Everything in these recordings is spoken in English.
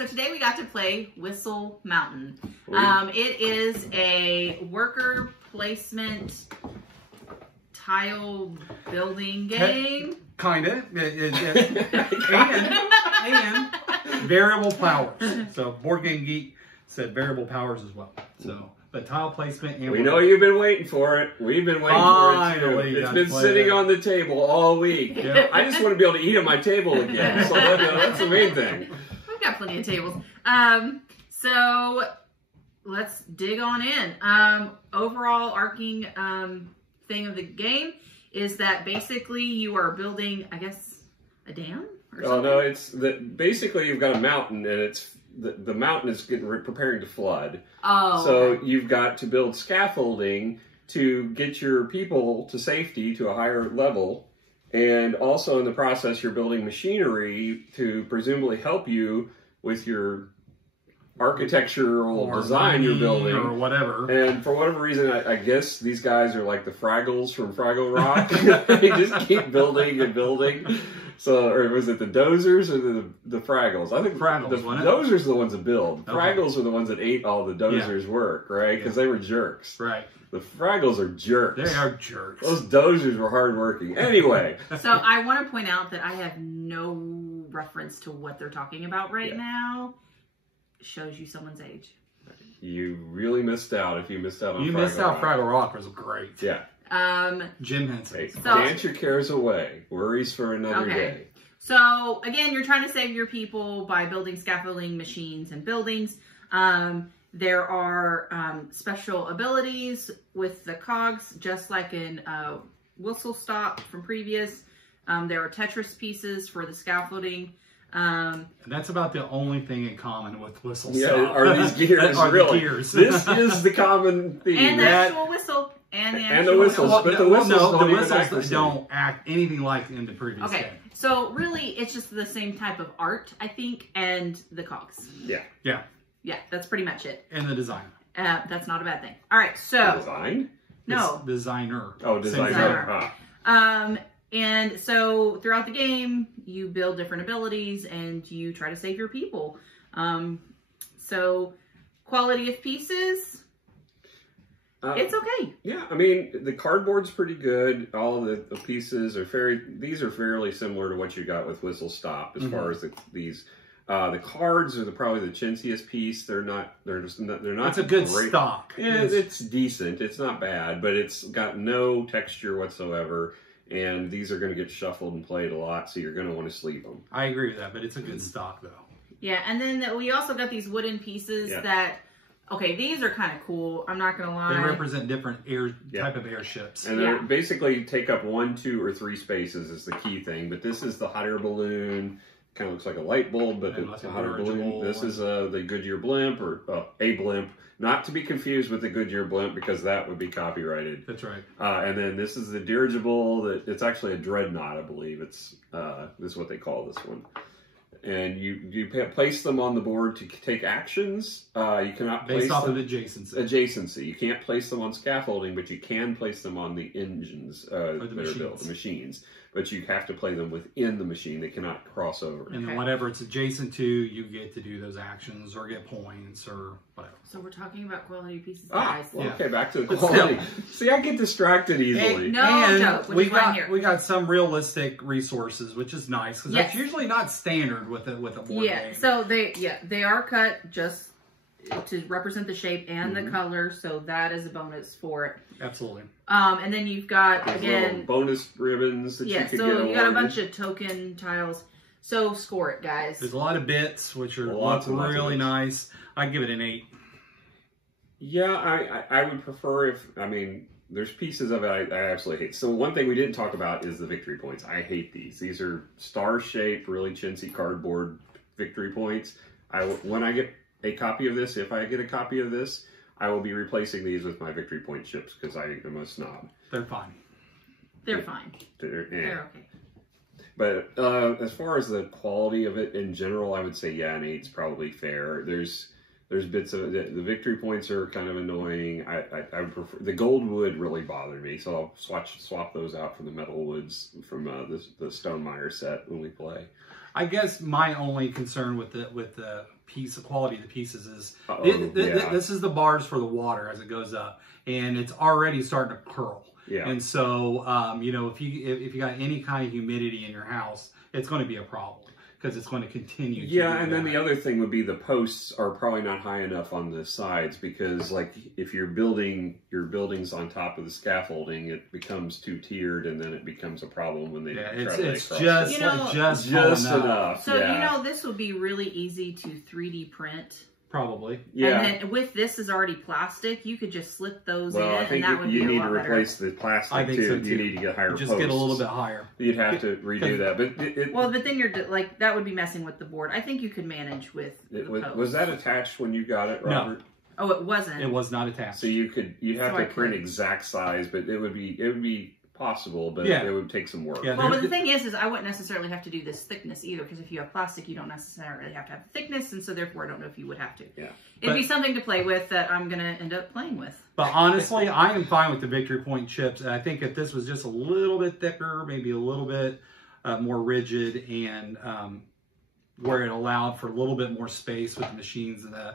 So today we got to play Whistle Mountain. It is a worker placement tile building game. Kinda. And variable powers. So Board Game Geek said variable powers as well. So, but tile placement and we know you've been waiting for it. We've been waiting for it too. It's been sitting on the table all week. Yeah. I just want to be able to eat at my table again. So that's the main thing. We've got plenty of tables. So let's dig on in. Overall arcing thing of the game is that basically you are building, I guess, a dam or something? Oh no, it's that basically you've got a mountain and it's the mountain is preparing to flood. Oh. So okay. you've got to build scaffolding to get your people to safety to a higher level. And also in the process, you're building machinery to presumably help you with your architectural design you're building. Or whatever. And for whatever reason, I guess these guys are like the Fraggles from Fraggle Rock. They just keep building and building. So, or was it the Dozers or the Fraggles? I think Fraggles, the Dozers are the ones that build. Okay. Fraggles are the ones that ate all the Dozers' work, right? Because they were jerks. Right. The Fraggles are jerks. They are jerks. Those Dozers were hardworking. Anyway. So I want to point out that I have no reference to what they're talking about right now. Shows you someone's age. You really missed out if you missed out on Fraggle missed out. Rock. Fraggle Rock was great. Yeah. Jim Henson. Hey, dance your cares away. Worries for another day. So again, you're trying to save your people by building scaffolding machines and buildings. There are special abilities with the cogs, just like in Whistle Stop from previous. There are Tetris pieces for the scaffolding. And that's about the only thing in common with Whistle Stop. Yeah, are these gears really? The gears. This is the common theme. And the actual whistle. And the whistles. But the whistles don't act anything like in the previous game. So really, it's just the same type of art, I think, and the cogs. Yeah. Yeah. Yeah, that's pretty much it. And the design. That's not a bad thing. All right, so. The design? No. Designer. Oh, designer. And so throughout the game, you build different abilities and you try to save your people. So quality of pieces, it's okay. Yeah, I mean, the cardboard's pretty good. All of the pieces are these are fairly similar to what you got with Whistle Stop as far as these. The cards are probably the chintziest piece. They're not. It's a good stock. Yeah, it's decent. It's not bad, but it's got no texture whatsoever. And these are going to get shuffled and played a lot, so you're going to want to sleeve them. I agree with that, but it's a good stock, though. Yeah, and then we also got these wooden pieces that, okay, these are kind of cool. I'm not going to lie. They represent different type of airships. And they basically take up 1, 2, or 3 spaces is the key thing. But this is the hot air balloon. Kind of looks like a light bulb, but it's a hot air balloon. This is the Goodyear blimp, or a blimp. Not to be confused with the Goodyear blimp, because that would be copyrighted. That's right. And then this is the dirigible. It's actually a dreadnought, I believe. This is what they call this one. And you place them on the board to take actions. You cannot place based off them, of adjacency. Adjacency. You can't place them on scaffolding, but you can place them on the engines that are built, the machines. But you have to play them within the machine. They cannot cross over. And then whatever it's adjacent to, you get to do those actions or get points or whatever. So we're talking about quality pieces, guys. Well, okay, back to the quality. See, I get distracted easily. We got some realistic resources, which is nice because that's usually not standard with a board game. So they are cut just to represent the shape and the color, so that is a bonus for it. Absolutely. And then you've got little bonus ribbons that you could get awarded. You got a bunch of token tiles. So score it, guys. There's a lot of bits, which are really nice. I'd give it an 8. Yeah, I would prefer there's pieces of it I absolutely hate. So one thing we didn't talk about is the victory points. I hate these. These are star-shaped, really chintzy cardboard victory points. When I get a copy of this, if I get a copy of this, I will be replacing these with my victory point chips because I am a snob. They're fine. They're fine. They're okay. But as far as the quality of it in general, I would say, an 8's probably fair. There's bits of it. The victory points are kind of annoying. I would prefer the gold wood really bothered me, so I'll swap those out for the metal woods from the Stonemaier set when we play. I guess my only concern with the piece, the quality of the pieces is this is the bars for the water as it goes up, and it's already starting to curl. Yeah. And so, you know, if you got any kind of humidity in your house, it's going to be a problem because it's going to continue. Yeah, and then the other thing would be the posts are probably not high enough on the sides because, like, if you're building your buildings on top of the scaffolding, it becomes two-tiered, and then it becomes a problem when they try to lay across just it. like just enough. So, you know, this would be really easy to 3D print. Probably. Yeah. And then with this is already plastic, you could just slip those in, I think and that would you be need a lot to replace better. the plastic I think too. so, too. You need to get higher Just posts. get a little bit higher. You'd have to redo that, but well, but then you're like that would be messing with the board. I think you could manage with the posts. Was that attached when you got it, Robert? No. Oh, it wasn't. It was not attached. So you'd have to print exact size, but it would be possible, but it would take some work. Yeah, well, but the thing is I wouldn't necessarily have to do this thickness either, because if you have plastic, you don't necessarily have to have thickness, and so therefore I don't know if you would have to. Yeah. It'd be something to play with that I'm going to end up playing with. But honestly, I am fine with the Victory Point chips. I think if this was just a little bit thicker, maybe a little bit more rigid, and where it allowed for a little bit more space with the machines and the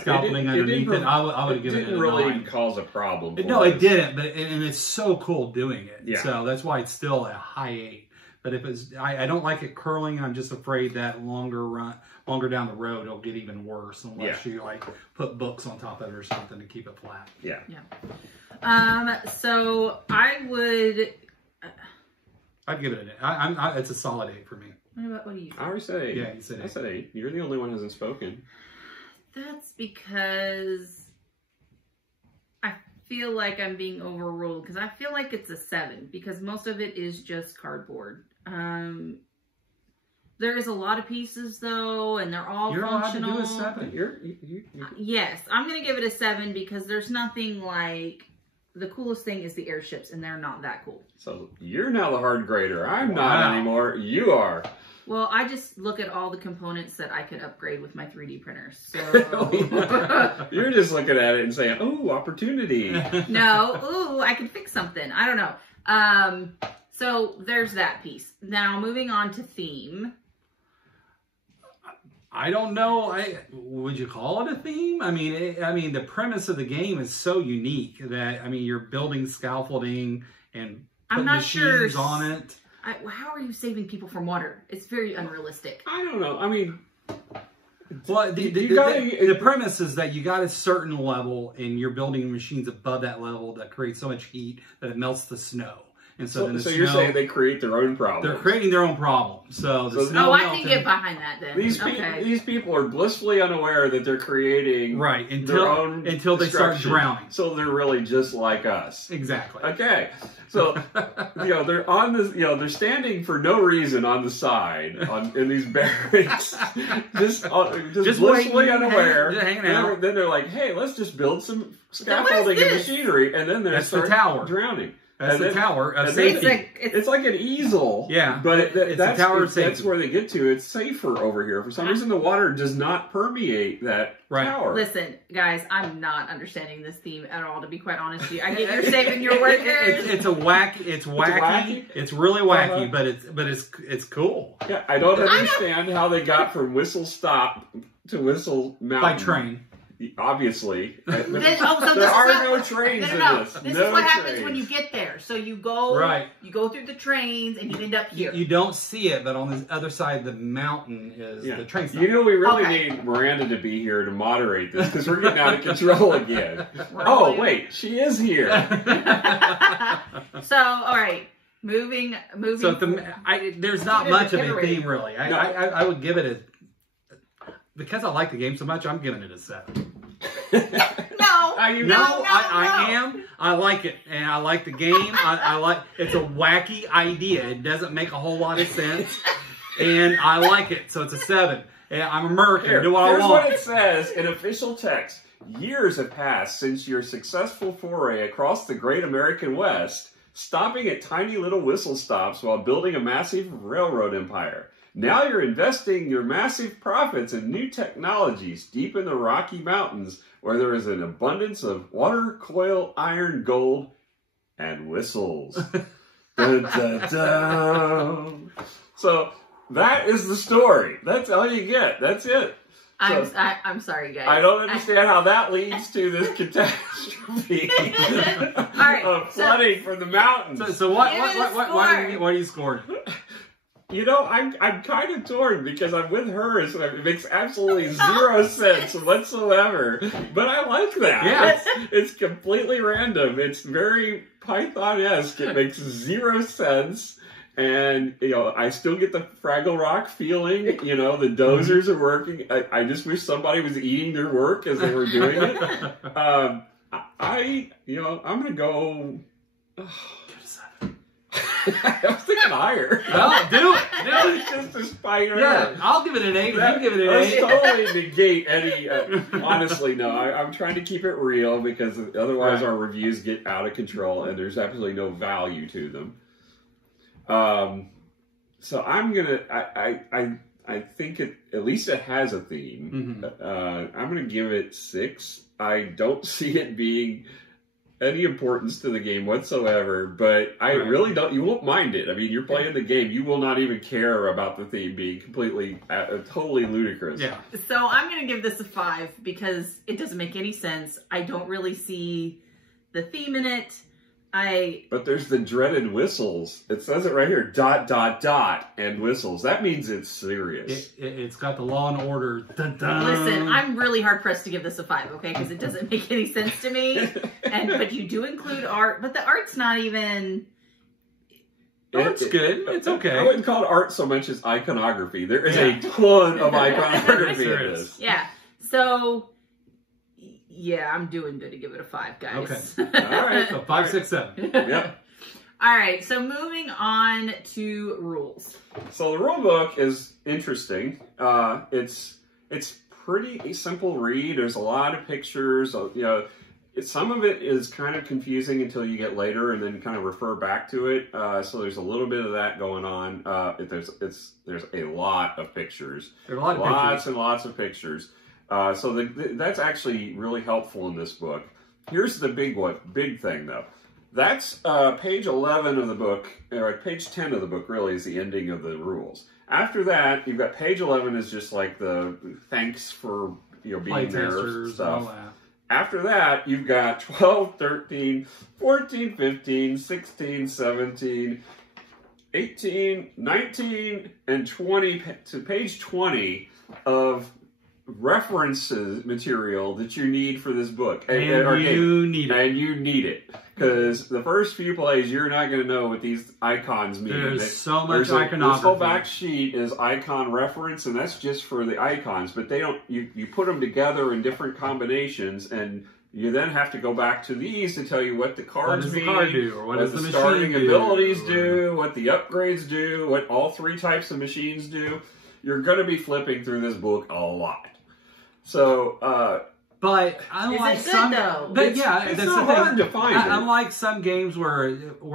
scaffolding underneath it, I would have given it a 9. It didn't really cause a problem. No, it didn't, but and it's so cool doing it. Yeah. So that's why it's still a high 8. But if it's, I don't like it curling. I'm just afraid that longer down the road, it'll get even worse unless you like put books on top of it or something to keep it flat. Yeah. Yeah. So I'd give it it's a solid 8 for me. What do you think? I already said 8. Yeah, you said 8. I said 8. You're the only one who hasn't spoken. That's because I feel like I'm being overruled, because I feel like it's a 7 because most of it is just cardboard. There is a lot of pieces though, and they're all functional. You're allowed to do a 7. Yes, I'm gonna give it a 7 because there's nothing like. The coolest thing is the airships, and they're not that cool. So you're now the hard grader. I'm not anymore. You are. Well, I just look at all the components that I could upgrade with my 3D printers. So you're just looking at it and saying, "Ooh, opportunity." No, ooh, I could fix something. I don't know. So there's that piece. Now moving on to theme. I don't know. Would you call it a theme? I mean, the premise of the game is so unique that you're building scaffolding and putting machines on it. How are you saving people from water? It's very unrealistic. I don't know. I mean, well, the premise is that you got a certain level, and you're building machines above that level that create so much heat that it melts the snow. And so you're saying they create their own problem. They're creating their own problem. So the snow I can get behind that then. These people are blissfully unaware that they're creating until they start drowning. So they're really just like us. Exactly. Okay. So they're on this. They're standing for no reason on the side in these barracks, just blissfully unaware. Hanging out. Then they're like, "Hey, let's just build some scaffolding and machinery," and then they start drowning. That's the tower of safety. It's like an easel. Yeah. But it's a tower of safety. That's where they get to. It's safer over here. For some reason, the water does not permeate that tower. Listen, guys, I'm not understanding this theme at all, to be quite honest with you. I get you're saving your workers. It's wacky. It's really wacky, but it's cool. Yeah, I don't understand how they got from Whistle Stop to Whistle Mountain. By train. Obviously. There are no trains in this. This is what happens when you get there. So you go you go through the trains and you end up here. You don't see it, but on the other side of the mountain is the train stop. We really need Miranda to be here to moderate this, because we're getting out of control again. Oh, wait, she is here. So, all right. Moving. So there's not much of a theme, really. I would give it because I like the game so much, I'm giving it a 7. I am. I like it, and I like the game. It's a wacky idea. It doesn't make a whole lot of sense, and I like it, so it's a 7. And I'm American. Do what I want. Here's what it says in official text: years have passed since your successful foray across the great American West, stopping at tiny little whistle stops while building a massive railroad empire. Now you're investing your massive profits in new technologies deep in the Rocky Mountains, where there is an abundance of water, coal, iron, gold, and whistles. Dun, dun, dun. So That is the story. That's all you get. That's it. I'm sorry, guys. I don't understand how that leads to this catastrophe of flooding from the mountains. So what are you scoring? You know, I'm kind of torn because I'm with her, so it makes absolutely zero sense whatsoever. But I like that. Yeah. It's completely random. It's very Python-esque. It makes zero sense. And, you know, I still get the Fraggle Rock feeling. You know, the dozers are working. I just wish somebody was eating their work as they were doing it. I'm going to go... I was thinking higher. Well, do it. It's just a spider. Yeah, I'll give it an 8. You give it an 8. Totally negate any. Honestly, no. I'm trying to keep it real because otherwise our reviews get out of control and there's absolutely no value to them. So I'm gonna. I think at least it has a theme. I'm gonna give it 6. I don't see it being any importance to the game whatsoever, but I really don't. You won't mind it. I mean, you're playing the game. You will not even care about the theme being completely, totally ludicrous. Yeah. So I'm going to give this a 5 because it doesn't make any sense. I don't really see the theme in it. But there's the dreaded whistles. It says it right here, ... and whistles. That means it's serious. It's got the Law and Order. Dun-dun. Listen, I'm really hard pressed to give this a 5, okay? Because it doesn't make any sense to me. But you do include art, but the art's not even... Art's good. It's okay. I wouldn't call it art so much as iconography. There is a ton of iconography in this. Yeah. So... Yeah, I'm doing good to give it a 5, guys. Okay. All right. So 5, 6, 7. Yeah. All right. So moving on to rules. So the rule book is interesting. It's pretty simple read. There's a lot of pictures. You know, some of it is kind of confusing until you get later and then kind of refer back to it. So there's a little bit of that going on. There's a lot of pictures. There's a lot of lots and lots of pictures. So that's actually really helpful in this book. Here's the big thing though. That's page 11 of the book, or page 10 of the book really is the ending of the rules. After that, you've got page 11 is just like the thanks for being there stuff. After that, you've got 12, 13, 14, 15, 16, 17, 18, 19, and 20 to page 20 of references material that you need for this book. And you need it. Because the first few plays, you're not going to know what these icons mean. There's so much iconography. This whole back sheet is icon reference, and that's just for the icons. But they don't. You put them together in different combinations, and you then have to go back to these to tell you what the cards mean, what does the card do, or what does the starting abilities do, what the upgrades do, what all 3 types of machines do. You're going to be flipping through this book a lot. So, but unlike some, though? But yeah, it's not hard to find it. Unlike some games where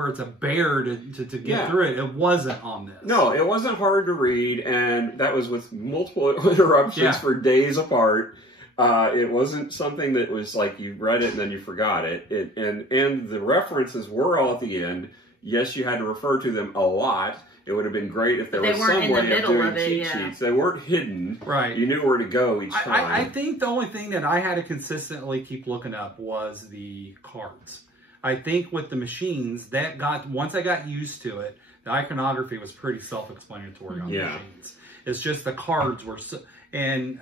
it's a bear to get through it, it wasn't on this. No, it wasn't hard to read, and that was with multiple interruptions for days apart. It wasn't something that was like you read it and then you forgot it. And the references were all at the end. Yes, you had to refer to them a lot. It would have been great if there was some way of doing cheat sheets. They weren't hidden. Right. You knew where to go each time. I think the only thing that I had to consistently keep looking up was the cards. I think with the machines, once I got used to it, the iconography was pretty self-explanatory on the machines. It's just the cards were... And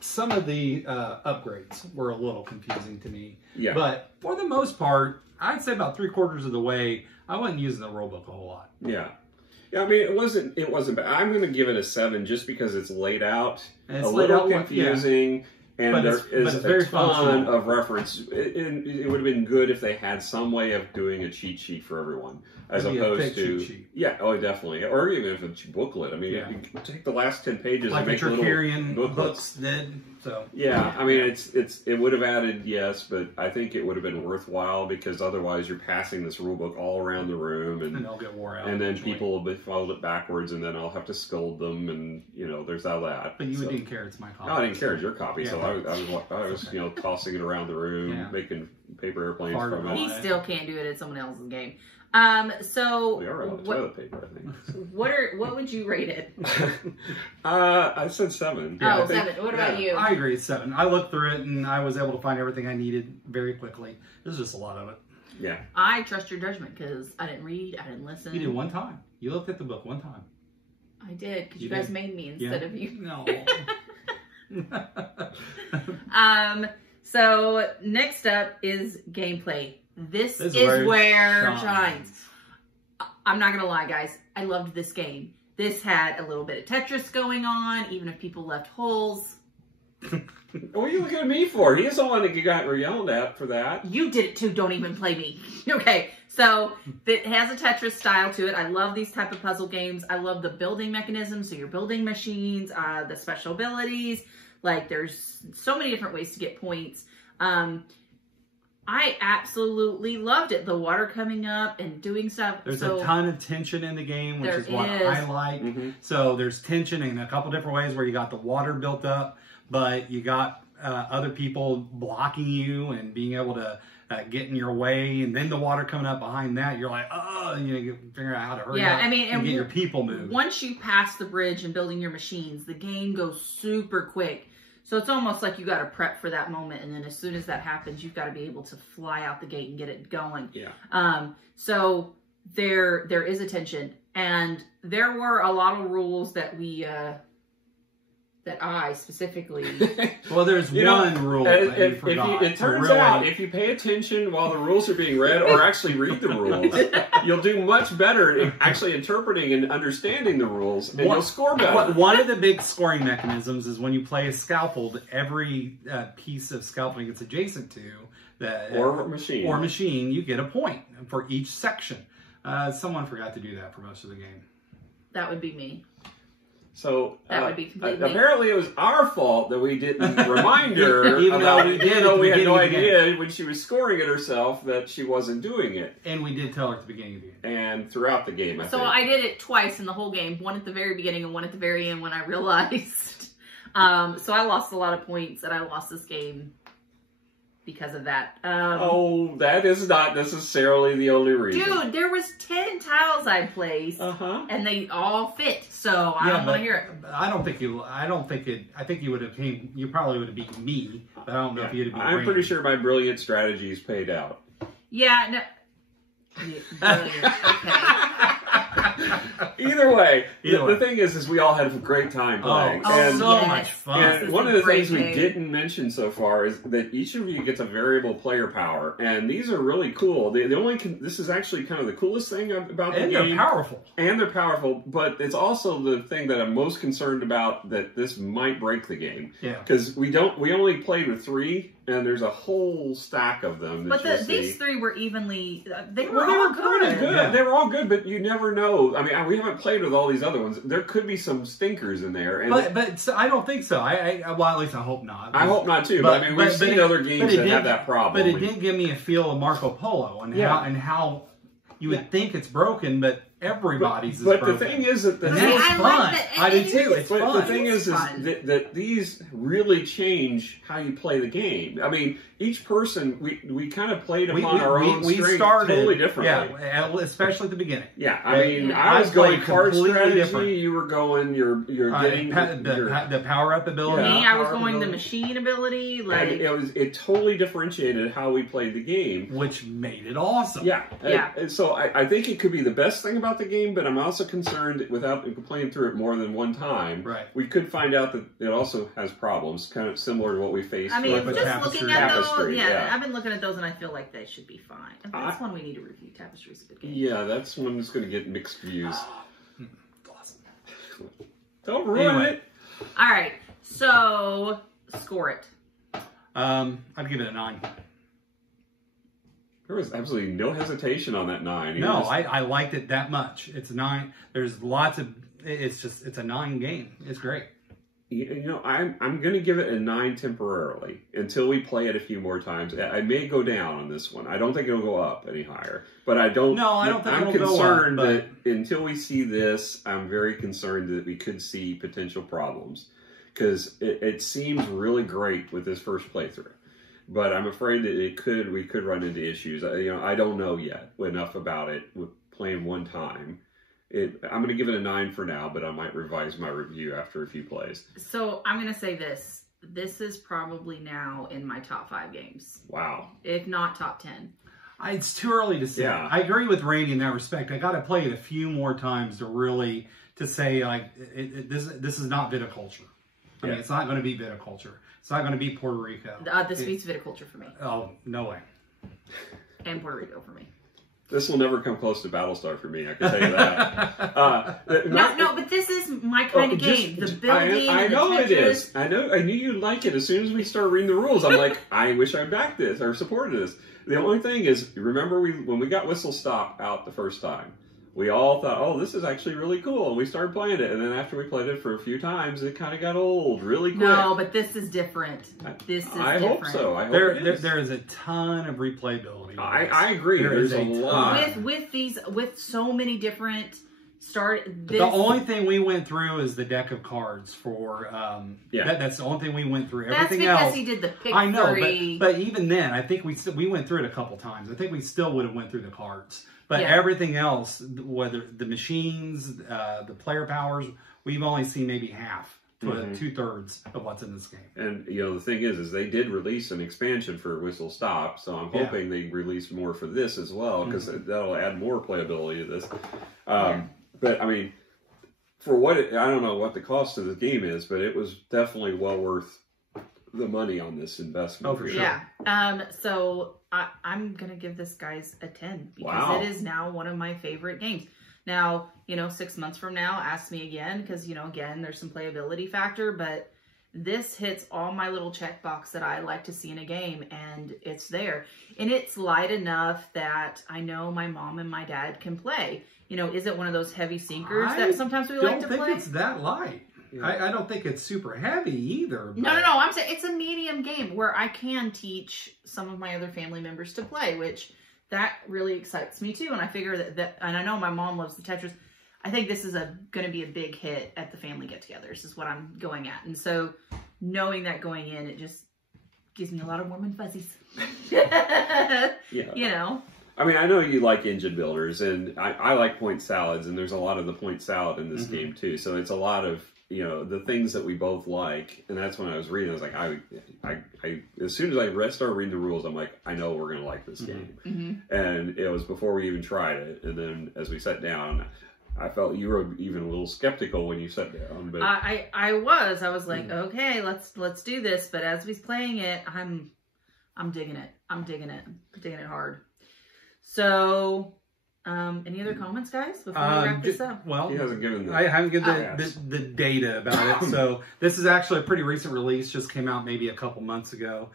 some of the upgrades were a little confusing to me. Yeah. But for the most part, I'd say about 3/4 of the way, I wasn't using the rulebook a whole lot. Yeah. Yeah, I mean, it wasn't bad. I'm going to give it a 7 just because it's laid out a little confusing. And there is a ton of reference. It would have been good if they had some way of doing a cheat sheet for everyone, as opposed to definitely, or even if it's booklet. I mean, you can take the last 10 pages like and make little books did. So I mean, it would have added but I think it would have been worthwhile because otherwise you're passing this rule book all around the room and they'll get wore out. And then people will fold it backwards, and then I'll have to scold them, and there's all that. But you didn't care; it's my copy. No, I didn't care; it's your copy. So I was tossing it around the room, making paper airplanes Hard from to it. He still can't do it in someone else's game. So We are out of toilet paper, I think. what would you rate it? I said 7. Yeah, I think- 7. What about you? I agree, it's 7. I looked through it and I was able to find everything I needed very quickly. There's just a lot of it. Yeah. I trust your judgment because I didn't read, I didn't listen. You did one time. You looked at the book one time. I did because you You guys did. made me instead Yeah. of you. No. So next up is gameplay. This This is is where where it shines. I'm not gonna lie, guys. I loved this game. This had a little bit of Tetris going on, even if people left holes. What are you looking at me for? He's the one that you got yelled at for that. You did it too. Don't even play me. Okay, so it has a Tetris style to it. I love these type of puzzle games. I love the building mechanism. So you're building machines, the special abilities. Like there's so many different ways to get points. I absolutely loved it. The water coming up and doing stuff. There's a ton of tension in the game, which There is what is. I like. Mm-hmm. So there's tension in a couple different ways where you got the water built up, but you got other people blocking you and being able to get in your way, and then the water coming up behind that, you're like, oh, you figure out how to hurry up I mean, and get your people moved. Once you pass the bridge and building your machines, the game goes super quick. So it's almost like you got to prep for that moment, and then as soon as that happens, you've got to be able to fly out the gate and get it going. Yeah. So there is a tension, and there were a lot of rules that we that I specifically. Well, there's one rule that you forgot. It turns out if you pay attention while the rules are being read, or actually read the rules, you'll do much better in actually interpreting and understanding the rules, and you'll score better. One of the big scoring mechanisms is when you play a scaffold, every piece of scaffolding it's adjacent to, or machine, you get a point for each section. Someone forgot to do that for most of the game. That would be me. So that would be completely. Apparently, it was our fault that we didn't remind her, even though we had no idea when she was scoring it herself that she wasn't doing it. And we did tell her at the beginning of the game. And throughout the game, I think. I did it twice in the whole game. One at the very beginning and one at the very end when I realized. So I lost a lot of points, and I lost this game because of that. That is not necessarily the only reason. Dude, there was 10 tiles I placed, and they all fit. So I don't want to hear it. I think you would have you probably would have beaten me, but I don't know if you'd have beaten I'm pretty sure my brilliant strategies paid out. Yeah, no. Brilliant. Okay. Either way, the thing is we all had a great time playing. Much fun. And one of the things we didn't mention so far is that each of you gets a variable player power, and these are really cool. This is actually kind of the coolest thing about the game. And they're powerful. And they're powerful, but it's also the thing that I'm most concerned about, that this might break the game. Yeah. Because we only played with 3, and there's a whole stack of them. But these 3 were evenly. They were all all good. Yeah. They were all good, but you never know. I mean, we haven't played with all these other ones. There could be some stinkers in there. And but so I don't think so. Well, at least I hope not. I hope not too. But I mean, we've seen other games that have that problem. But it did give me a feel of Marco Polo and how you would think it's broken, but everybody's but broken. the thing is that it's fun. I do too. It's but fun. The thing is that these really change how you play the game. I mean, each person we kind of played upon our own strength totally differently. Yeah, especially at the beginning. Yeah, I mean, I was going card strategy. You were going. You're getting the power up ability. Me, I was going the machine ability. Like it totally differentiated how we played the game, which made it awesome. Yeah. And so I think it could be the best thing about the game, but I'm also concerned, without playing through it more than one time, we could find out that it also has problems, kind of similar to what we faced with just looking at those, Tapestry. I've been looking at those and I feel like they should be fine. That's one we need to review. Tapestry's a good game. Yeah, that's one that's going to get mixed views. Awesome. Don't ruin it. All right, so score it. I'd give it a 9. There was absolutely no hesitation on that 9. No, I liked it that much. It's a 9. There's lots of. It's a 9 game. It's great. You know, I'm going to give it a 9 temporarily until we play it a few more times. I may go down on this one. I don't think it'll go up any higher. But I don't. No, I don't think I'm it'll concerned go up, that until we see this, I'm very concerned that we could see potential problems, because it seems really great with this first playthrough. but I'm afraid that we could run into issues. I don't know yet enough about it with playing one time. I'm going to give it a 9 for now, but I might revise my review after a few plays. So I'm going to say this. This is probably now in my top 5 games. Wow. If not top 10. It's too early to say. Yeah. I agree with Randy in that respect. I got to play it a few more times to say, like, this is not viticulture. I mean, it's not going to be viticulture. It's not going to be Puerto Rico. This beats viticulture for me. Oh, no way. And Puerto Rico for me. This will never come close to Battlestar for me, I can tell you that. No, but this is my kind of game. The building, I know the it is. I knew you'd like it. As soon as we started reading the rules, I'm like, I wish I backed this or supported this. The only thing is, remember when we got Whistle Stop out the first time, we all thought, oh, this is actually really cool. And we started playing it. And then after we played it for a few times, it kind of got old really quick. No, but this is different. I hope so. I hope there is a ton of replayability. I agree. There's a lot. With so many different The only thing we went through is the deck of cards for that's the only thing we went through. Everything that's because else, he did the pick I know, three. but even then, I think we went through it a couple times. I think we still would have went through the cards. But everything else, whether the machines, the player powers, we've only seen maybe half to 2/3 of what's in this game. And the thing is they did release an expansion for Whistle Stop, so I'm hoping they release more for this as well, because that'll add more playability to this. But I mean, for what I don't know what the cost of the game is, but it was definitely well worth the money on this investment. Oh, for sure. Yeah. So I'm going to give this guys a 10 because it is now one of my favorite games. Now, 6 months from now, ask me again because, again, there's some playability factor, but this hits all my little checkbox that I like to see in a game, and it's there. And it's light enough that I know my mom and my dad can play. Is it one of those heavy sinkers that sometimes we like to play? I don't think it's that light. I don't think it's super heavy either. But... No. I'm saying it's a medium game where I can teach some of my other family members to play, which that really excites me too. And I figure that and I know my mom loves the Tetris. I think this is going to be a big hit at the family get-togethers is what I'm going at. And so knowing that going in, it just gives me a lot of warm and fuzzies. I mean, I know you like engine builders, and I like point salads, and there's a lot of the point salad in this game too. So it's a lot of the things that we both like, and that's when I was reading. I was like, I as soon as I started reading the rules, I'm like, I know we're gonna like this game. And it was before we even tried it, and then as we sat down, I felt you were even a little skeptical when you sat down. But I was like, okay, let's do this. But as we're playing it, I'm digging it. I'm digging it hard. So, any other comments, guys, before we wrap this up? Well, he hasn't given I haven't given the data about it. So this is actually a pretty recent release. Just came out maybe a couple months ago.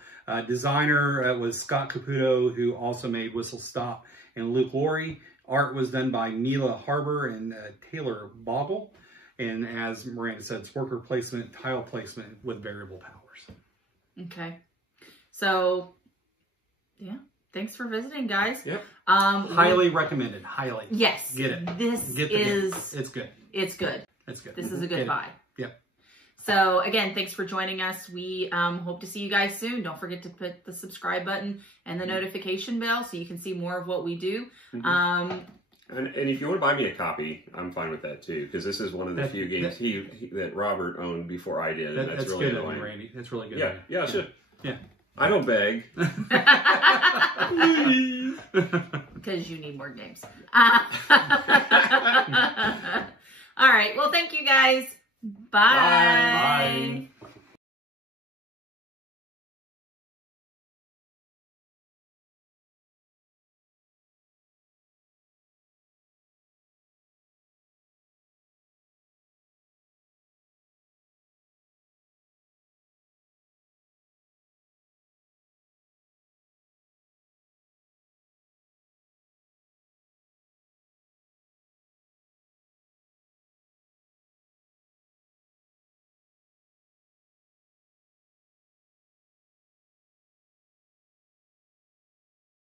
Designer was Scott Caputo, who also made Whistle Stop, and Luke Laurie. Art was done by Mila Harbour and Taylor Bogle. And as Miranda said, it's worker placement, tile placement with variable powers. Okay. So, yeah. Thanks for visiting, guys. Yep. Highly recommended. Highly. Yes. Get it. It's good. It's good. It's good. This is a good buy. Yep. So again, thanks for joining us. We hope to see you guys soon. Don't forget to put the subscribe button and the notification bell so you can see more of what we do. And if you want to buy me a copy, I'm fine with that too, because this is one of the few games that Robert owned before I did. That's really good, Randy. That's really good. Yeah, sure. Yeah. I don't beg. Because you need more games. All right. Well, thank you guys. Bye. Bye.